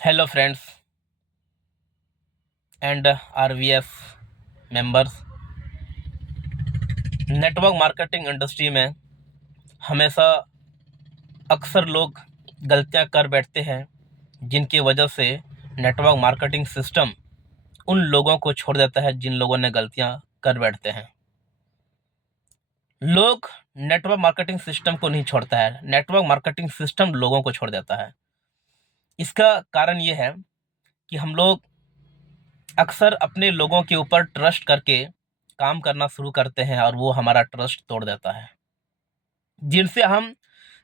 Hello friends and RVS members. Network marketing industry में हमेशा अक्सर लोग गलतियां कर बैठते हैं, जिनकी वजह से नेटवर्क मार्केटिंग सिस्टम उन लोगों को छोड़ देता है जिन लोगों ने गलतियां कर बैठते हैं। लोग नेटवर्क मार्केटिंग सिस्टम को नहीं छोड़ता है, नेटवर्क मार्केटिंग सिस्टम लोगों को छोड़ देता है। इसका कारण ये है कि हम लोग अक्सर अपने लोगों के ऊपर ट्रस्ट करके काम करना शुरू करते हैं और वो हमारा ट्रस्ट तोड़ देता है। जिनसे हम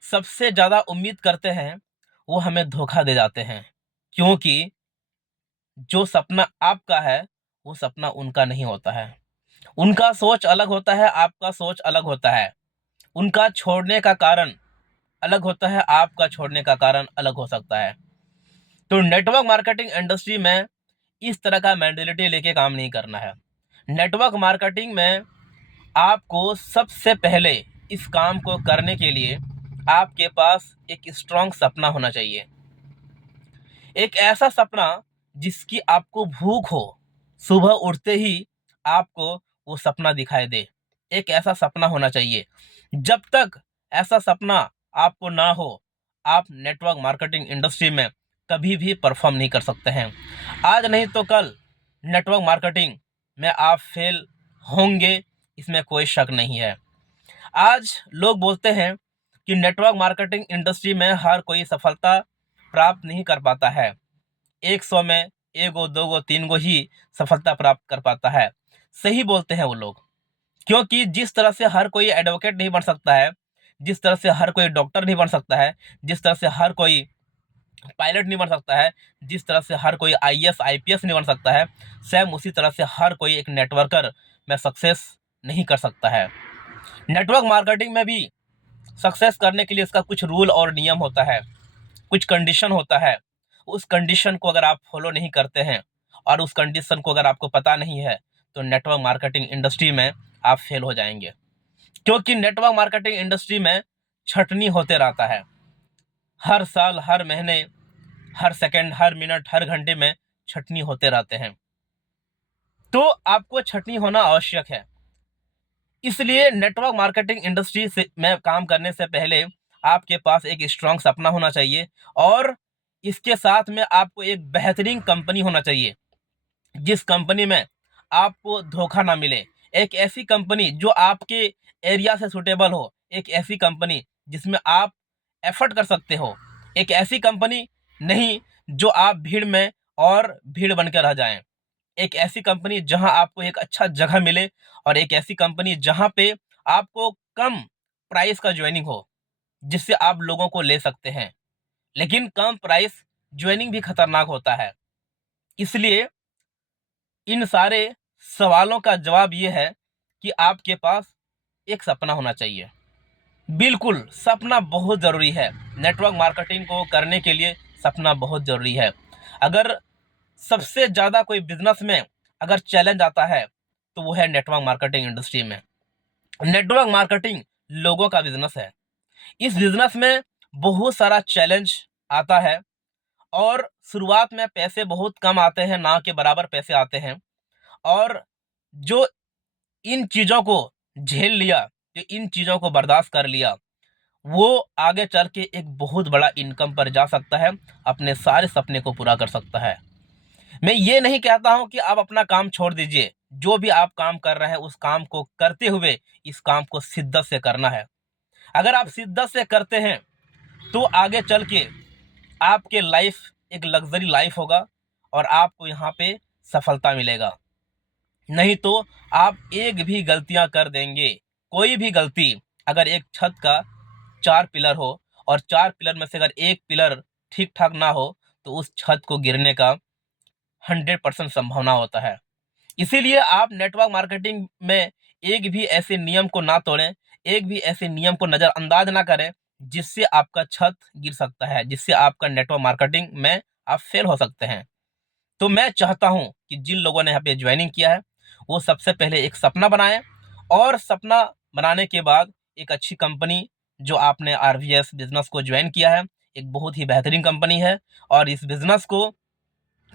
सबसे ज़्यादा उम्मीद करते हैं वो हमें धोखा दे जाते हैं, क्योंकि जो सपना आपका है वो सपना उनका नहीं होता है। उनका सोच अलग होता है, आपका सोच अलग होता है। उनका छोड़ने का कारण अलग होता है, आपका छोड़ने का कारण अलग हो सकता है। तो नेटवर्क मार्केटिंग इंडस्ट्री में इस तरह का मेंटालिटी लेके काम नहीं करना है। नेटवर्क मार्केटिंग में आपको सबसे पहले इस काम को करने के लिए आपके पास एक स्ट्रॉन्ग सपना होना चाहिए। एक ऐसा सपना जिसकी आपको भूख हो, सुबह उठते ही आपको वो सपना दिखाई दे। एक ऐसा सपना होना चाहिए। जब तक ऐसा सपना आपको ना हो, आप नेटवर्क मार्केटिंग इंडस्ट्री में कभी भी परफॉर्म नहीं कर सकते हैं। आज नहीं तो कल नेटवर्क मार्केटिंग में आप फेल होंगे, इसमें कोई शक नहीं है। आज लोग बोलते हैं कि नेटवर्क मार्केटिंग इंडस्ट्री में हर कोई सफलता प्राप्त नहीं कर पाता है। 100 में 1 गो 2 गो 3 गो ही सफलता प्राप्त कर पाता है। सही बोलते हैं वो लोग, क्योंकि जिस तरह से हर कोई एडवोकेट नहीं बन सकता है, जिस तरह से हर कोई डॉक्टर नहीं बन सकता है, जिस तरह से हर कोई पायलट नहीं बन सकता है, जिस तरह से हर कोई आईएएस आईपीएस नहीं बन सकता है, सेम उसी तरह से हर कोई एक नेटवर्कर में सक्सेस नहीं कर सकता है। नेटवर्क मार्केटिंग में भी सक्सेस करने के लिए इसका कुछ रूल और नियम होता है, कुछ कंडीशन होता है। उस कंडीशन को अगर आप फॉलो नहीं करते हैं और उस कंडीशन को अगर आपको पता नहीं है, तो नेटवर्क मार्केटिंग इंडस्ट्री में आप फेल हो जाएंगे। क्योंकि नेटवर्क मार्केटिंग इंडस्ट्री में छटनी होते रहता है। हर साल, हर महीने, हर सेकंड, हर मिनट, हर घंटे में छटनी होते रहते हैं। तो आपको छटनी होना आवश्यक है। इसलिए नेटवर्क मार्केटिंग इंडस्ट्री से में काम करने से पहले आपके पास एक स्ट्रांग सपना होना चाहिए, और इसके साथ में आपको एक बेहतरीन कंपनी होना चाहिए, जिस कंपनी में आपको धोखा ना मिले। एक ऐसी कंपनी जो आपके एरिया से सुटेबल हो, एक ऐसी कंपनी जिसमें आप एफर्ट कर सकते हो, एक ऐसी कंपनी नहीं जो आप भीड़ में और भीड़ बनकर रह जाएं। एक ऐसी कंपनी जहां आपको एक अच्छा जगह मिले, और एक ऐसी कंपनी जहां पे आपको कम प्राइस का ज्वाइनिंग हो, जिससे आप लोगों को ले सकते हैं। लेकिन कम प्राइस ज्वाइनिंग भी खतरनाक होता है। इसलिए इन सारे सवालों का जवाब ये है कि आपके पास एक सपना होना चाहिए। बिल्कुल, सपना बहुत ज़रूरी है। नेटवर्क मार्केटिंग को करने के लिए सपना बहुत ज़रूरी है। अगर सबसे ज़्यादा कोई बिजनेस में अगर चैलेंज आता है, तो वो है नेटवर्क मार्केटिंग इंडस्ट्री में। नेटवर्क मार्केटिंग लोगों का बिजनेस है। इस बिजनेस में बहुत सारा चैलेंज आता है, और शुरुआत में पैसे बहुत कम आते हैं, ना के बराबर पैसे आते हैं। और जो इन चीज़ों को झेल लिया, जो इन चीज़ों को बर्दाश्त कर लिया, वो आगे चल के एक बहुत बड़ा इनकम पर जा सकता है, अपने सारे सपने को पूरा कर सकता है। मैं ये नहीं कहता हूं कि आप अपना काम छोड़ दीजिए। जो भी आप काम कर रहे हैं, उस काम को करते हुए इस काम को शिद्दत से करना है। अगर आप शिद्दत से करते हैं, तो आगे चल के आपके लाइफ एक लग्जरी लाइफ होगा, और आपको यहाँ पे सफलता मिलेगा। नहीं तो आप एक भी गलतियां कर देंगे, कोई भी गलती, अगर एक छत का 4 पिलर हो और 4 पिलर में से अगर एक पिलर ठीक ठाक ना हो, तो उस छत को गिरने का 100% संभावना होता है। इसीलिए आप नेटवर्क मार्केटिंग में एक भी ऐसे नियम को ना तोड़ें, एक भी ऐसे नियम को नज़रअंदाज ना करें, जिससे आपका छत गिर सकता है, जिससे आपका नेटवर्क मार्केटिंग में आप फेल हो सकते हैं। तो मैं चाहता हूं कि जिन लोगों ने यहाँ पे ज्वाइनिंग किया है, वो सबसे पहले एक सपना बनाएं, और सपना बनाने के बाद एक अच्छी कंपनी, जो आपने आरवीएस बिजनेस को ज्वाइन किया है, एक बहुत ही बेहतरीन कंपनी है और इस बिज़नेस को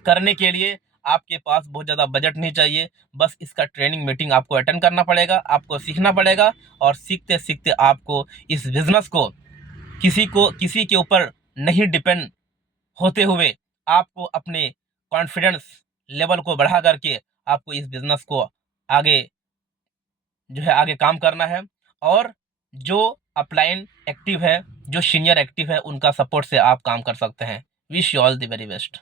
करने के लिए आपके पास बहुत ज़्यादा बजट नहीं चाहिए। बस इसका ट्रेनिंग मीटिंग आपको अटेंड करना पड़ेगा, आपको सीखना पड़ेगा और सीखते-सीखते आपको इस बिज़नेस को किसी के ऊपर नहीं डिपेंड होते हुए आपको अपने कॉन्फिडेंस लेवल को बढ़ा करके आपको इस बिज़नेस को आगे आगे काम करना है। और जो अपलाइन एक्टिव है, जो सीनियर एक्टिव है, उनका सपोर्ट से आप काम कर सकते हैं। Wish you all the very best.